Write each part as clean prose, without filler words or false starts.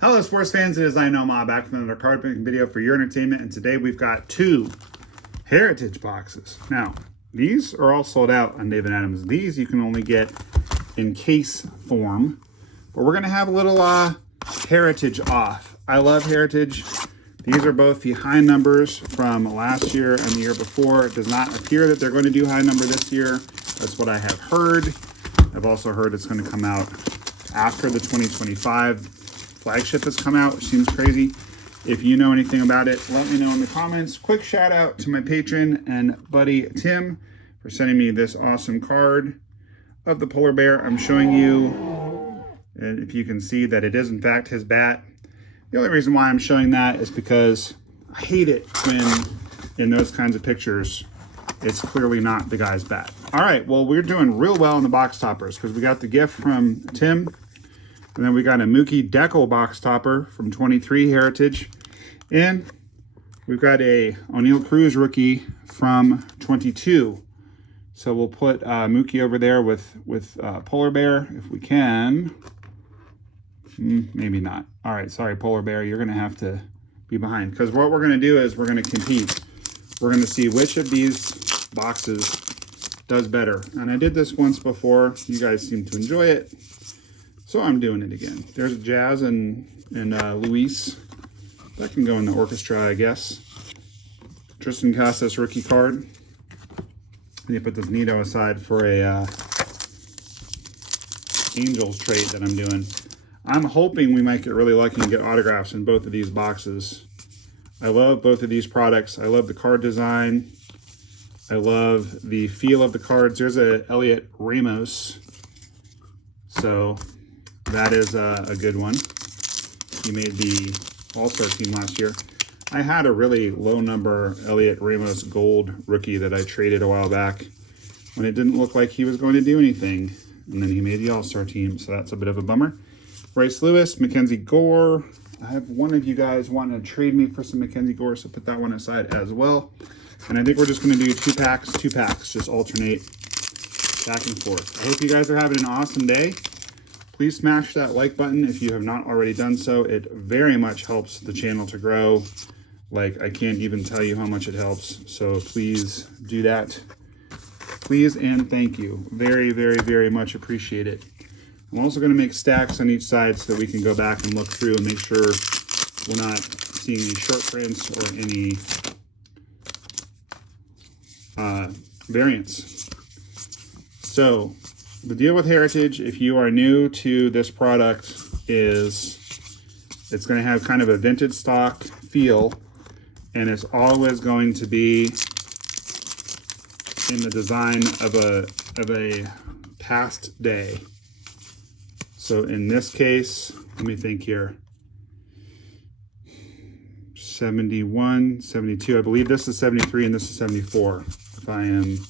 Hello sports fans, it is NOMAH back with another card picking video for your entertainment, and today we've got two Heritage boxes. Now, these are all sold out on David Adams. These you can only get in case form, but we're gonna have a little Heritage off. I love Heritage. These are both the high numbers from last year and the year before. It does not appear that they're going to do high number this year. That's what I have heard. I've also heard it's going to come out after the 2025 flagship has come out, which seems crazy. If you know anything about it, let me know in the comments. Quick shout out to my patron and buddy Tim for sending me this awesome card of the polar bear. I'm showing you, and if you can see that it is in fact his bat. The only reason why I'm showing that is because I hate it when in those kinds of pictures it's clearly not the guy's bat. All right, well, we're doing real well in the box toppers because we got the gift from Tim. And then we got a Mookie Deckle box topper from 23 Heritage. And we've got a O'Neill Cruz rookie from 22. So we'll put Mookie over there with Polar Bear if we can. Maybe not. All right, sorry, Polar Bear. You're going to have to be behind. Because what we're going to do is we're going to compete. We're going to see which of these boxes does better. And I did this once before. You guys seem to enjoy it. So I'm doing it again. There's Jazz and Luis. That can go in the orchestra, I guess. Tristan Casas rookie card. Let me put this Nito aside for a Angels trade that I'm doing. I'm hoping we might get really lucky and get autographs in both of these boxes. I love both of these products. I love the card design. I love the feel of the cards. There's a Elliot Ramos. So that is a good one. He made the All-Star team last year. I had a really low number Elliot Ramos gold rookie that I traded a while back when it didn't look like he was going to do anything. And then he made the All-Star team, so that's a bit of a bummer. Bryce Lewis, Mackenzie Gore. I have one of you guys wanting to trade me for some Mackenzie Gore, so put that one aside as well. And I think we're just going to do two packs, just alternate back and forth. I hope you guys are having an awesome day. Please smash that like button if you have not already done so. It very much helps the channel to grow. Like, I can't even tell you how much it helps. So please do that. Please and thank you. Very, very, very much appreciate it. I'm also going to make stacks on each side so that we can go back and look through and make sure we're not seeing any short prints or any variants. So the deal with Heritage, if you are new to this product, is it's going to have kind of a vintage stock feel, and it's always going to be in the design of a past day. So in this case, let me think here. 71, 72. I believe this is 73 and this is 74. If I am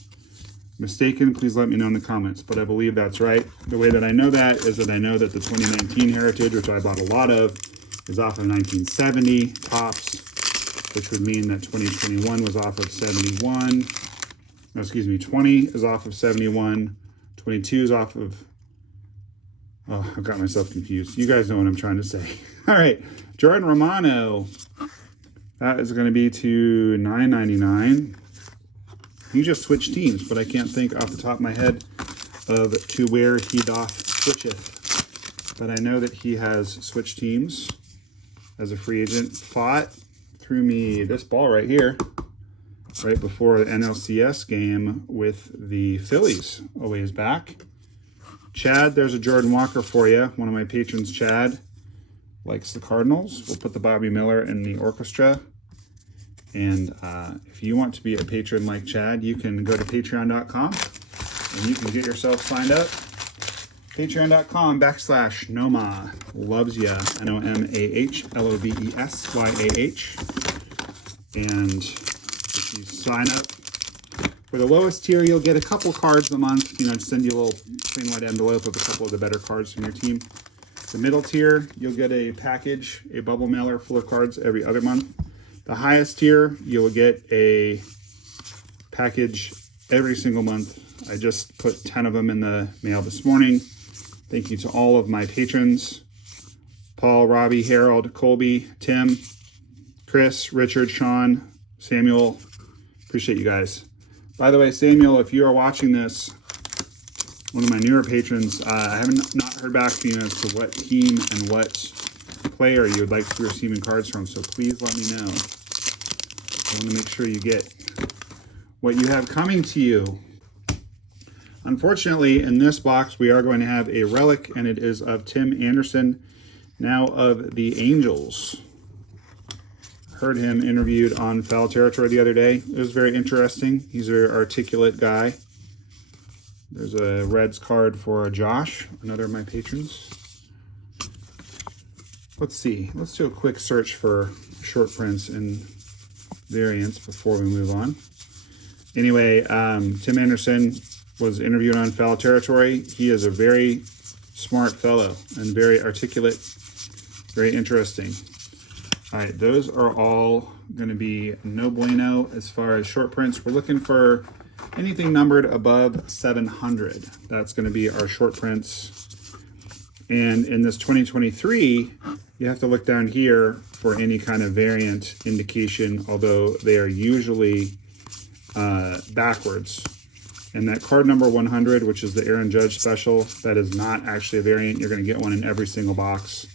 mistaken, please let me know in the comments, but I believe that's right. The way that I know that is that I know that the 2019 Heritage, which I bought a lot of, is off of 1970 tops, which would mean that 2021 was off of 71. No, excuse me, 20 is off of 71. 22 is off of, oh, I've got myself confused. You guys know what I'm trying to say. All right, Jordan Romano. That is going to be to $9.99. You just switch teams, but I can't think off the top of my head of to where he doth switcheth. But I know that he has switched teams as a free agent. Fought threw me this ball right here, right before the NLCS game with the Phillies a ways back. Chad, there's a Jordan Walker for you. One of my patrons, Chad, likes the Cardinals. We'll put the Bobby Miller in the orchestra. And if you want to be a patron like Chad, you can go to patreon.com and you can get yourself signed up. Patreon.com/NOMAH loves ya. NOMAH LOVESYAH. And if you sign up for the lowest tier, you'll get a couple cards a month. You know, just send you a little plain white envelope with a couple of the better cards from your team. The middle tier, you'll get a package, a bubble mailer full of cards every other month. The highest tier, you'll get a package every single month. I just put 10 of them in the mail this morning. Thank you to all of my patrons. Paul, Robbie, Harold, Colby, Tim, Chris, Richard, Sean, Samuel. Appreciate you guys. By the way, Samuel, if you are watching this, one of my newer patrons, I haven't not heard back from you as to what team and what player you would like to be receiving cards from, so please let me know. I want to make sure you get what you have coming to you. Unfortunately, in this box, we are going to have a relic, and it is of Tim Anderson, now of the Angels. Heard him interviewed on Foul Territory the other day. It was very interesting. He's a very articulate guy. There's a Reds card for Josh, another of my patrons. Let's see. Let's do a quick search for short prints and variants before we move on. Anyway, Tim Anderson was interviewed on Foul Territory. He is a very smart fellow and very articulate, very interesting. All right, those are all going to be no bueno as far as short prints. We're looking for anything numbered above 700. That's going to be our short prints. And in this 2023, you have to look down here for any kind of variant indication, although they are usually backwards. And that card number 100, which is the Aaron Judge special, that is not actually a variant. You're going to get one in every single box.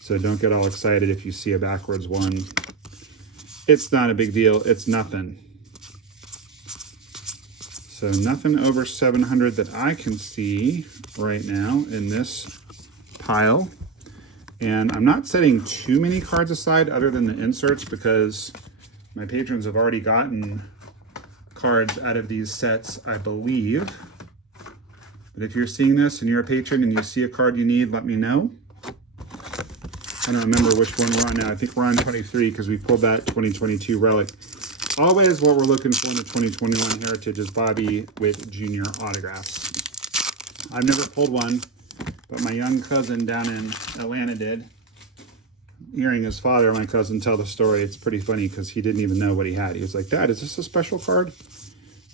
So don't get all excited if you see a backwards one. It's not a big deal. It's nothing. So nothing over 700 that I can see right now in this pile. And I'm not setting too many cards aside other than the inserts because my patrons have already gotten cards out of these sets, I believe. But if you're seeing this and you're a patron and you see a card you need, let me know. I don't remember which one we're on now. I think we're on 23 because we pulled that 2022 relic. Always what we're looking for in the 2021 Heritage is Bobby Witt Jr. autographs. I've never pulled one, but my young cousin down in Atlanta did. Hearing his father, my cousin, tell the story, it's pretty funny because he didn't even know what he had. He was like, Dad, is this a special card?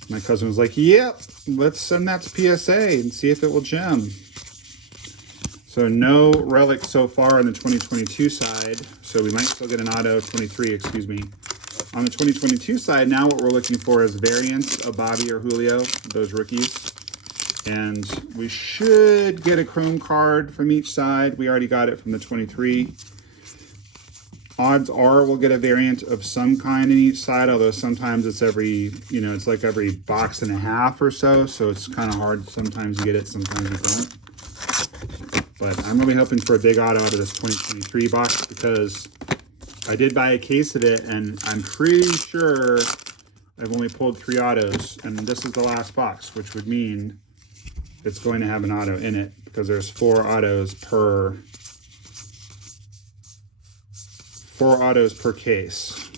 My cousin was like, yep, let's send that to PSA and see if it will gem. So no relic so far on the 2022 side. So we might still get an auto, 23, excuse me. On the 2022 side, now what we're looking for is variants of Bobby or Julio, those rookies. And we should get a chrome card from each side. We already got it from the 23. Odds are we'll get a variant of some kind in each side, although sometimes it's every, it's like every box and a half or so. So it's kind of hard. Sometimes you get it, sometimes you don't. But I'm really hoping for a big auto out of this 2023 box because I did buy a case of it and I'm pretty sure I've only pulled 3 autos and this is the last box, which would mean it's going to have an auto in it because there's 4 autos per case.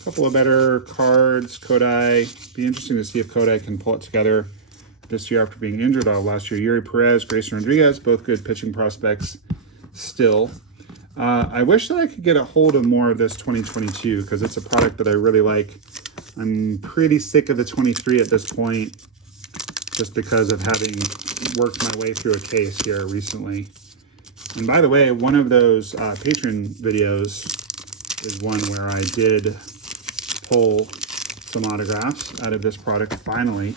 A couple of better cards, Kodai. Be interesting to see if Kodai can pull it together this year after being injured all last year. Yuri Perez, Grayson Rodriguez, both good pitching prospects still. I wish that I could get a hold of more of this 2022 because it's a product that I really like. I'm pretty sick of the 23 at this point just because of having worked my way through a case here recently. And by the way, one of those Patron videos is one where I did pull some autographs out of this product finally.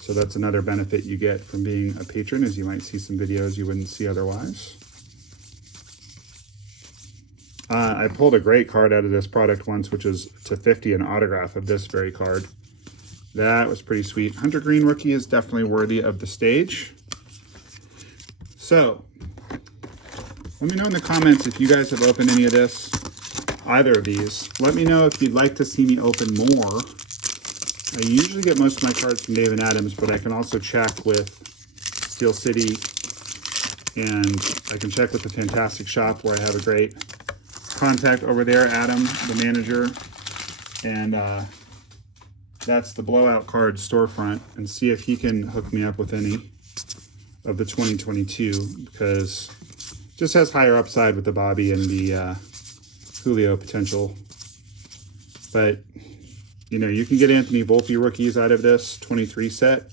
So that's another benefit you get from being a patron, is you might see some videos you wouldn't see otherwise. I pulled a great card out of this product once, which was to 50, an autograph of this very card. That was pretty sweet. Hunter Green rookie is definitely worthy of the stage. So, let me know in the comments if you guys have opened any of this, either of these. Let me know if you'd like to see me open more. I usually get most of my cards from David Adams, but I can also check with Steel City, and I can check with the Fantastic Shop where I have a great contact over there, Adam, the manager, and that's the Blowout Card storefront, and see if he can hook me up with any of the 2022, because it just has higher upside with the Bobby and the Julio potential. But you can get Anthony Volpe rookies out of this 23 set.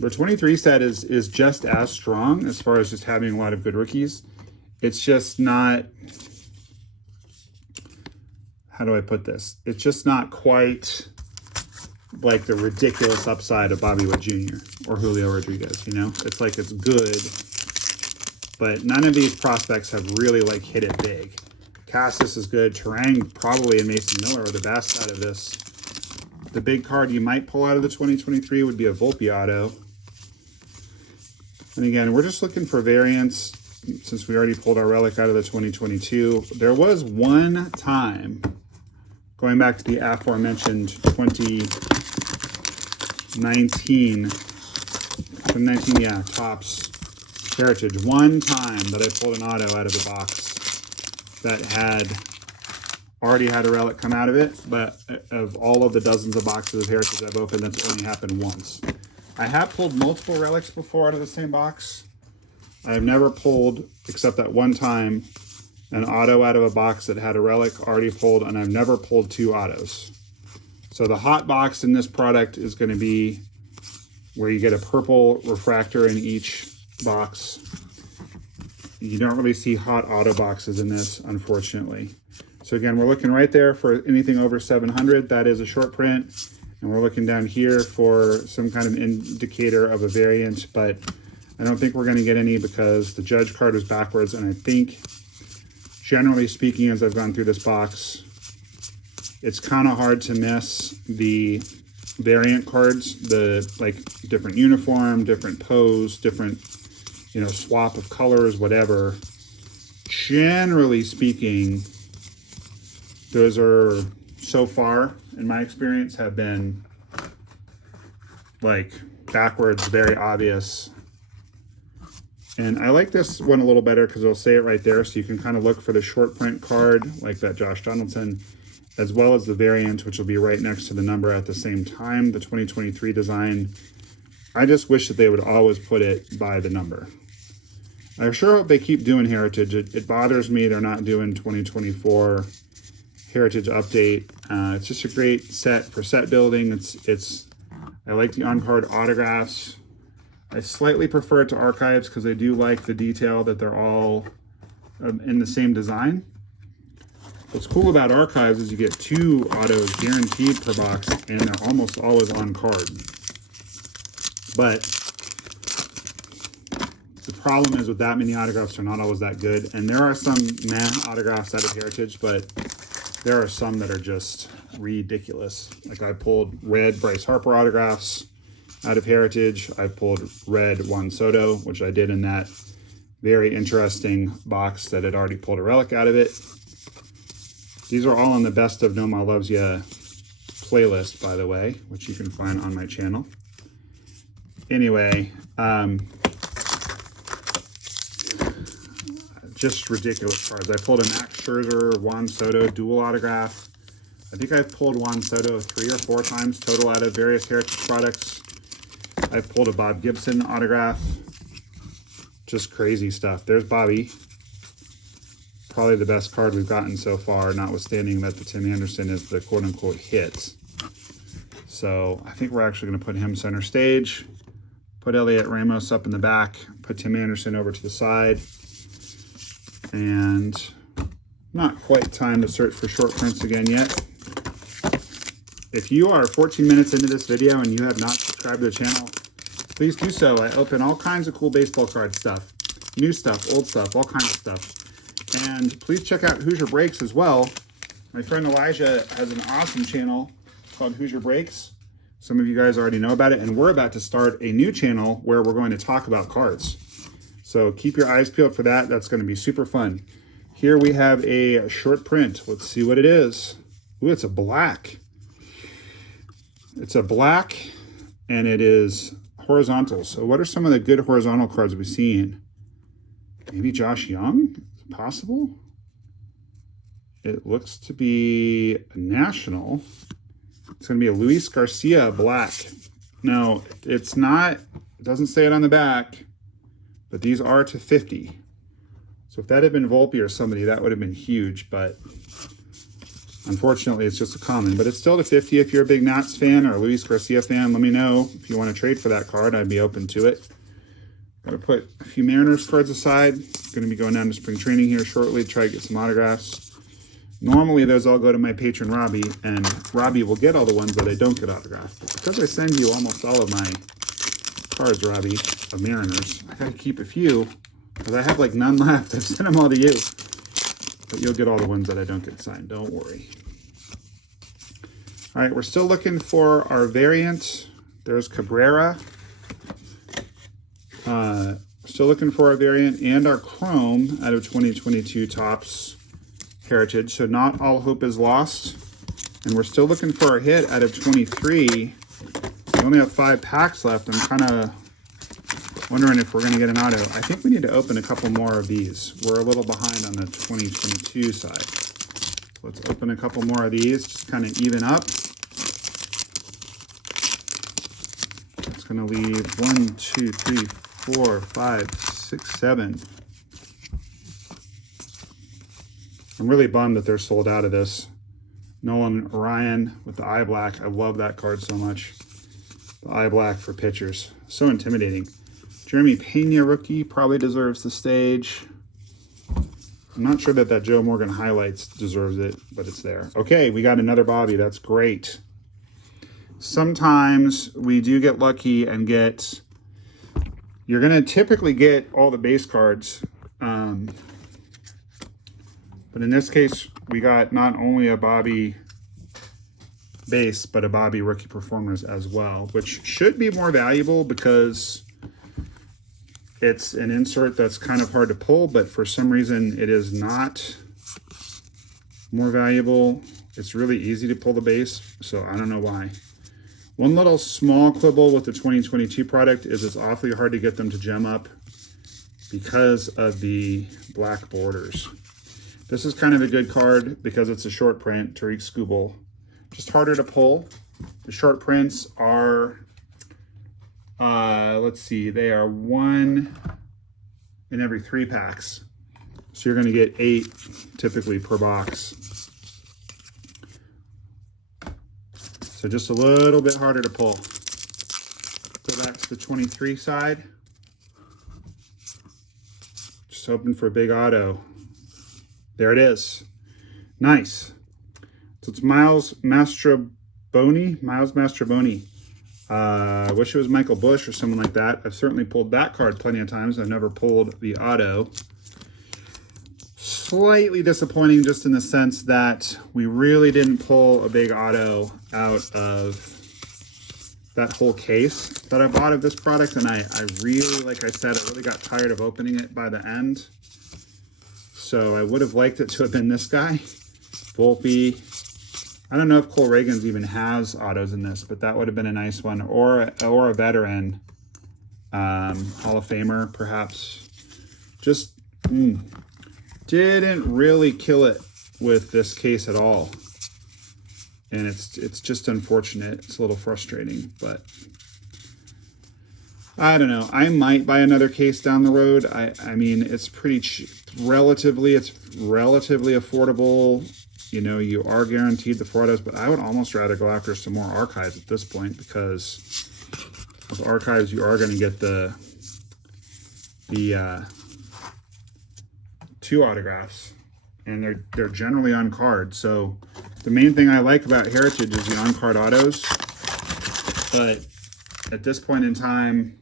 The 23 set is just as strong as far as just having a lot of good rookies. it's just not, how do I put this? It's just not quite like the ridiculous upside of Bobby Witt Jr. or Julio Rodriguez, you know? It's like it's good, but none of these prospects have really like hit it big. Cassis is good. Terang probably and Mason Miller are the best out of this. The big card you might pull out of the 2023 would be a Volpe auto. And again, we're just looking for variants since we already pulled our relic out of the 2022. There was one time, going back to the aforementioned 2019, yeah, Topps Heritage, one time that I pulled an auto out of the box that had already had a relic come out of it, but of all of the dozens of boxes of Heritage I've opened, that's only happened once. I have pulled multiple relics before out of the same box. I've never pulled, except that one time, an auto out of a box that had a relic already pulled, and I've never pulled two autos. So the hot box in this product is going to be where you get a purple refractor in each box. You don't really see hot auto boxes in this, unfortunately. So again, we're looking right there for anything over 700. That is a short print. And we're looking down here for some kind of indicator of a variant, but I don't think we're going to get any because the Judge card is backwards. And I think, generally speaking, as I've gone through this box, it's kind of hard to miss the variant cards, the like different uniform, different pose, different, you know, swap of colors, whatever. Generally speaking, those are, so far, in my experience, have been like backwards, very obvious. And I like this one a little better because it'll say it right there, so you can kind of look for the short print card, like that Josh Donaldson, as well as the variant, which will be right next to the number at the same time, the 2023 design. I just wish that they would always put it by the number. I sure hope they keep doing Heritage. It bothers me they're not doing 2024 Heritage update. It's just a great set for set building. I like the on-card autographs. I slightly prefer it to archives because I do like the detail that they're all in the same design. What's cool about archives is you get two autos guaranteed per box, and they're almost always on card. But the problem is with that many autographs, they're not always that good. And there are some meh autographs out of Heritage, but there are some that are just ridiculous. Like I pulled red Bryce Harper autographs out of Heritage. I pulled red Juan Soto, which I did in that very interesting box that had already pulled a relic out of it. These are all on the Best of NOMAH Loves Ya playlist, by the way, which you can find on my channel. Anyway, just ridiculous cards. I pulled a Max Scherzer, Juan Soto dual autograph. I think I've pulled Juan Soto 3 or 4 times total out of various Heritage products. I've pulled a Bob Gibson autograph. Just crazy stuff. There's Bobby. Probably the best card we've gotten so far, notwithstanding that the Tim Anderson is the quote-unquote hit. So I think we're actually going to put him center stage, put Elliot Ramos up in the back, put Tim Anderson over to the side, and not quite time to search for short prints again yet. If you are 14 minutes into this video and you have not subscribed to the channel, please do so. I open all kinds of cool baseball card stuff, new stuff, old stuff, all kinds of stuff. And please check out Hoosier Breaks as well. My friend Elijah has an awesome channel called Hoosier Breaks. Some of you guys already know about it, and we're about to start a new channel where we're going to talk about cards. So keep your eyes peeled for that. That's going to be super fun. Here we have a short print. Let's see what it is. Ooh, it's a black. It's a black, and it is horizontal. So what are some of the good horizontal cards we've seen? Maybe Josh Young? Possible. It looks to be a national. It's going to be a Luis Garcia black. No, it's not. It doesn't say it on the back, but these are to 50. So if that had been Volpe or somebody, that would have been huge, but unfortunately it's just a common. But it's still to 50. If you're a big Nats fan or a Luis Garcia fan, let me know if you want to trade for that card. I'd be open to it. Got to put a few Mariners cards aside. Going to be going down to spring training here shortly to try to get some autographs. Normally those all go to my patron Robbie, and Robbie will get all the ones that I don't get autographed. But because I send you almost all of my cards, Robbie, of Mariners, I got to keep a few because I have like none left. I've sent them all to you. But you'll get all the ones that I don't get signed. Don't worry. All right, we're still looking for our variant. There's Cabrera. Still looking for our variant and our Chrome out of 2022 Topps Heritage. So not all hope is lost. And we're still looking for our hit out of 23. We only have 5 packs left. I'm kind of wondering if we're going to get an auto. I think we need to open a couple more of these. We're a little behind on the 2022 side. So let's open a couple more of these, just kind of even up. It's going to leave 1, 2, 3, 4, 5, 6, 7. I'm really bummed that they're sold out of this. Nolan Ryan with the eye black. I love that card so much. The eye black for pitchers. So intimidating. Jeremy Pena rookie probably deserves the stage. I'm not sure that Joe Morgan highlights deserves it, but it's there. Okay, we got another Bobby. That's great. Sometimes we do get lucky and get... You're going to typically get all the base cards. But in this case, we got not only a Bobby base, but a Bobby rookie performers as well, which should be more valuable because it's an insert that's kind of hard to pull, but for some reason it is not more valuable. It's really easy to pull the base, so I don't know why. One little small quibble with the 2022 product is it's awfully hard to get them to gem up because of the black borders. This is kind of a good card because it's a short print, Tariq Skubal. Just harder to pull. The short prints are, let's see, they are 1 in every 3 packs. So you're going to get 8 typically per box. So just a little bit harder to pull. Go back to the 23 side. Just hoping for a big auto. There it is. Nice. So it's Miles Mastroboni. I wish it was Michael Bush or someone like that. I've certainly pulled that card plenty of times. I've never pulled the auto. Slightly disappointing just in the sense that we really didn't pull a big auto out of that whole case that I bought of this product. And I really, like I said, I really got tired of opening it by the end. So I would have liked it to have been this guy, Volpe. I don't know if Cole Reagans even has autos in this, but that would have been a nice one. Or a veteran, Hall of Famer, perhaps. Just didn't really kill it with this case at all. And it's just unfortunate. It's a little frustrating, but I don't know. I might buy another case down the road. I mean, it's pretty cheap. It's relatively affordable. You know, you are guaranteed the photos, but I would almost rather go after some more archives at this point because with archives, you are going to get the 2 autographs, and they're generally on card. So the main thing I like about Heritage is the on-card autos, but at this point in time,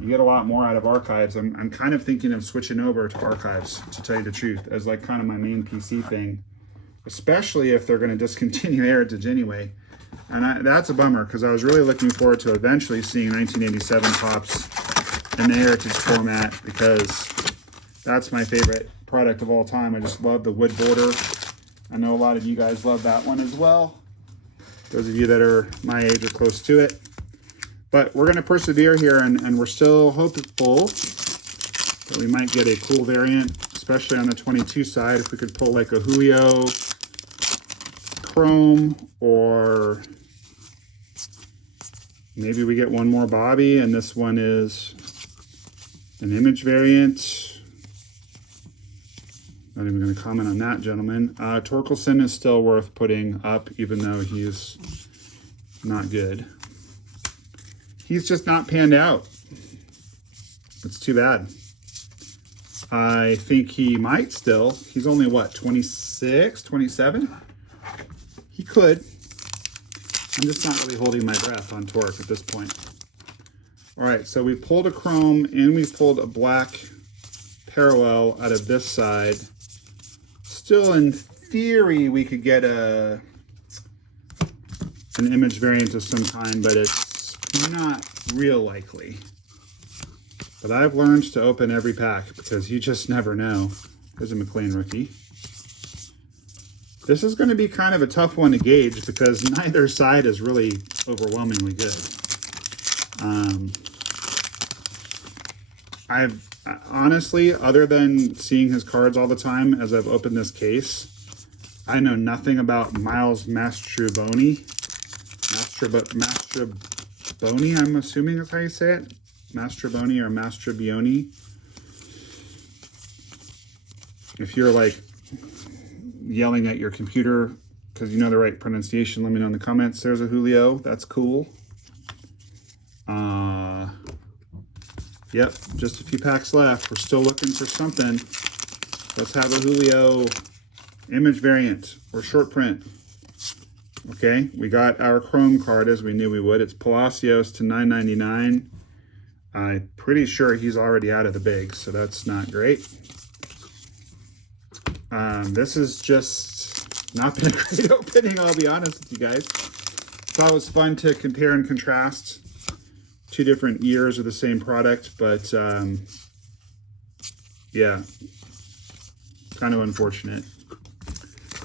you get a lot more out of archives. I'm kind of thinking of switching over to archives, to tell you the truth, as like kind of my main PC thing, especially if they're going to discontinue Heritage anyway. And that's a bummer because I was really looking forward to eventually seeing 1987 Topps in the Heritage format because that's my favorite product of all time. I just love the wood border. I know a lot of you guys love that one as well. Those of you that are my age or close to it. But we're going to persevere here, and we're still hopeful that we might get a cool variant, especially on the 22 side. If we could pull like a Julio Chrome, or maybe we get one more Bobby, and this one is an image variant. Not even going to comment on that, gentlemen. Torkelson is still worth putting up, even though he's not good. He's just not panned out. too bad. I think he might still. He's only, what, 26, 27? He could. I'm just not really holding my breath on Torque at this point. All right, so we pulled a chrome and we pulled a black parallel out of this side. Still, in theory, we could get an image variant of some kind, but it's not real likely. But I've learned to open every pack because you just never know. There's a McLean rookie. This is going to be kind of a tough one to gauge because neither side is really overwhelmingly good. I've honestly, other than seeing his cards all the time as I've opened this case, I know nothing about Miles Mastrobuoni. Mastrobuoni, I'm assuming is how you say it. Mastrobuoni or Mastrobuoni. If you're like yelling at your computer because you know the right pronunciation, let me know in the comments. There's a Julio. That's cool. Yep, just a few packs left. We're still looking for something. Let's have a Julio image variant or short print. Okay, we got our Chrome card as we knew we would. It's Palacios to $9.99. I'm pretty sure he's already out of the big, so that's not great. This has just not been a great opening, I'll be honest with you guys. Thought it was fun to compare and contrast two different years of the same product, but yeah, kind of unfortunate.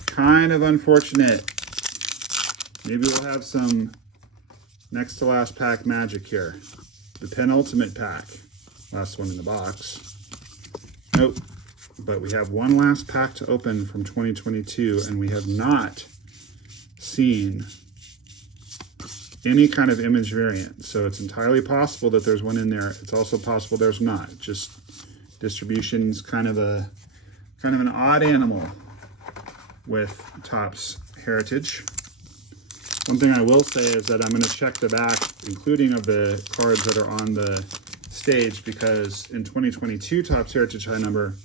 Kind of unfortunate. Maybe we'll have some next to last pack magic here. The penultimate pack. Last one in the box. Nope. But we have one last pack to open from 2022, and we have not seen any kind of image variant. So it's entirely possible that there's one in there. It's also possible there's not. Just distribution's kind of an odd animal with Topps Heritage. One thing I will say is that I'm going to check the back, including of the cards that are on the stage, because in 2022 Topps Heritage High Number,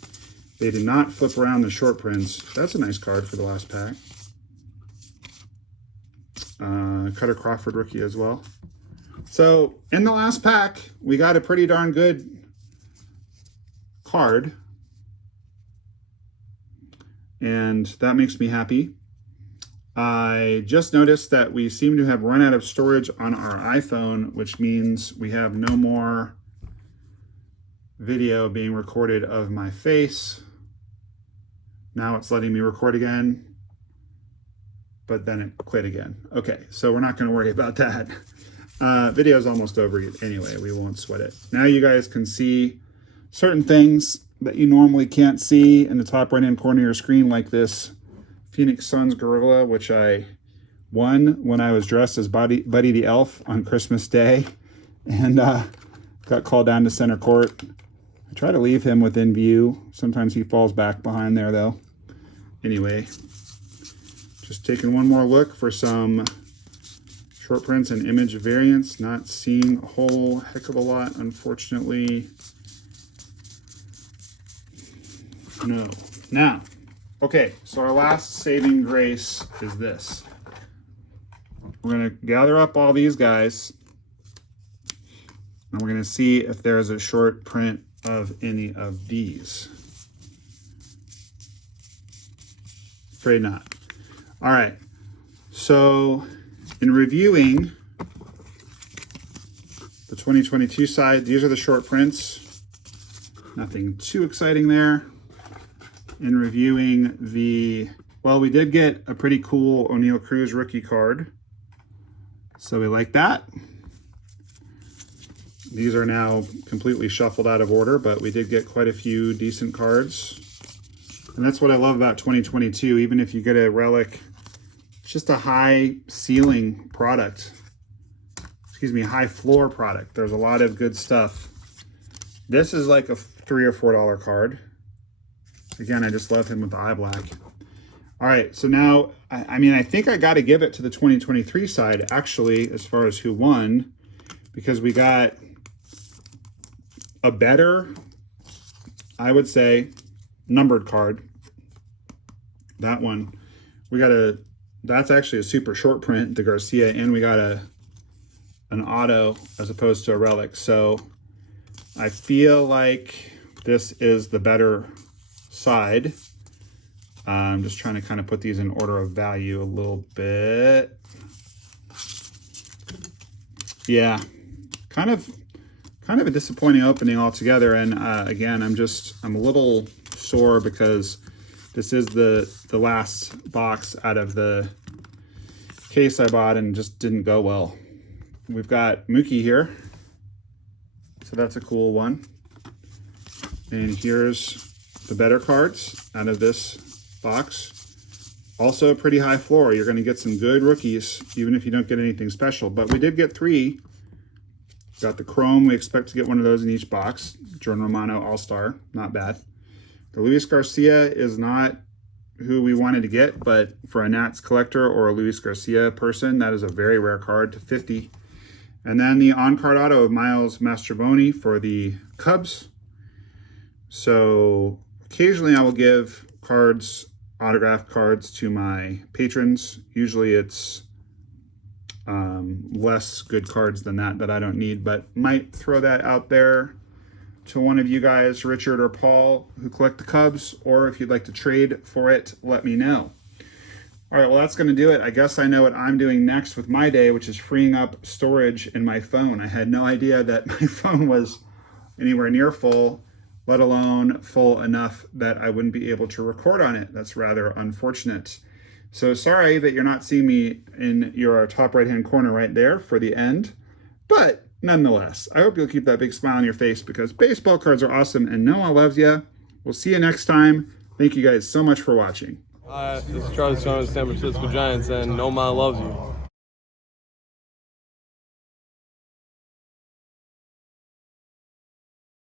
they did not flip around the short prints. That's a nice card for the last pack. Cutter Crawford rookie as well. So in the last pack, we got a pretty darn good card. And that makes me happy. I just noticed that we seem to have run out of storage on our iPhone, which means we have no more video being recorded of my face. Now it's letting me record again, but then it quit again. Okay, so we're not going to worry about that. Video's almost over anyway. We won't sweat it. Now you guys can see certain things that you normally can't see in the top right-hand corner of your screen, like this Phoenix Suns gorilla, which I won when I was dressed as Buddy the Elf on Christmas Day, and got called down to center court. I try to leave him within view. Sometimes he falls back behind there, though. Anyway, just taking one more look for some short prints and image variants. Not seeing a whole heck of a lot, unfortunately. No. Now, okay, so our last saving grace is this. We're going to gather up all these guys, and we're going to see if there's a short print of any of these. Afraid not. All right, so in reviewing the 2022 side, these are the short prints. Nothing too exciting there. In reviewing well, we did get a pretty cool O'Neal Cruz rookie card, so we like that. These are now completely shuffled out of order, but we did get quite a few decent cards. And that's what I love about 2022. Even if you get a relic, it's just a high ceiling product. Excuse me, high floor product. There's a lot of good stuff. This is like a $3 or $4 card. Again, I just love him with the eye black. All right, so now, I think I got to give it to the 2023 side, actually, as far as who won, because we got a better, I would say, numbered card. That one, that's actually a super short print, the Garcia, and we got an auto as opposed to a relic. So I feel like this is the better side. I'm just trying to kind of put these in order of value a little bit. Yeah, kind of a disappointing opening altogether. And again, I'm a little sore because this is the last box out of the case I bought and just didn't go well. We've got Mookie here, so that's a cool one. And here's the better cards out of this box. Also a pretty high floor. You're going to get some good rookies, even if you don't get anything special. But we did get 3. Got the Chrome. We expect to get one of those in each box. Jordan Romano All-Star. Not bad. The Luis Garcia is not who we wanted to get, but for a Nats collector or a Luis Garcia person, that is a very rare card to 50. And then the on-card auto of Miles Mastrobuoni for the Cubs. So occasionally I will give cards, autographed cards, to my patrons. Usually it's less good cards than that I don't need, but might throw that out there to one of you guys, Richard or Paul, who collect the Cubs, or if you'd like to trade for it, let me know. All right, well, that's going to do it. I guess I know what I'm doing next with my day, which is freeing up storage in my phone. I had no idea that my phone was anywhere near full, let alone full enough that I wouldn't be able to record on it. That's rather unfortunate. So sorry that you're not seeing me in your top right-hand corner right there for the end, but nonetheless, I hope you'll keep that big smile on your face because baseball cards are awesome and Noah loves you. We'll see you next time. Thank you guys so much for watching. This is Charlie Strong of the San Francisco Giants, and NOMAH loves you.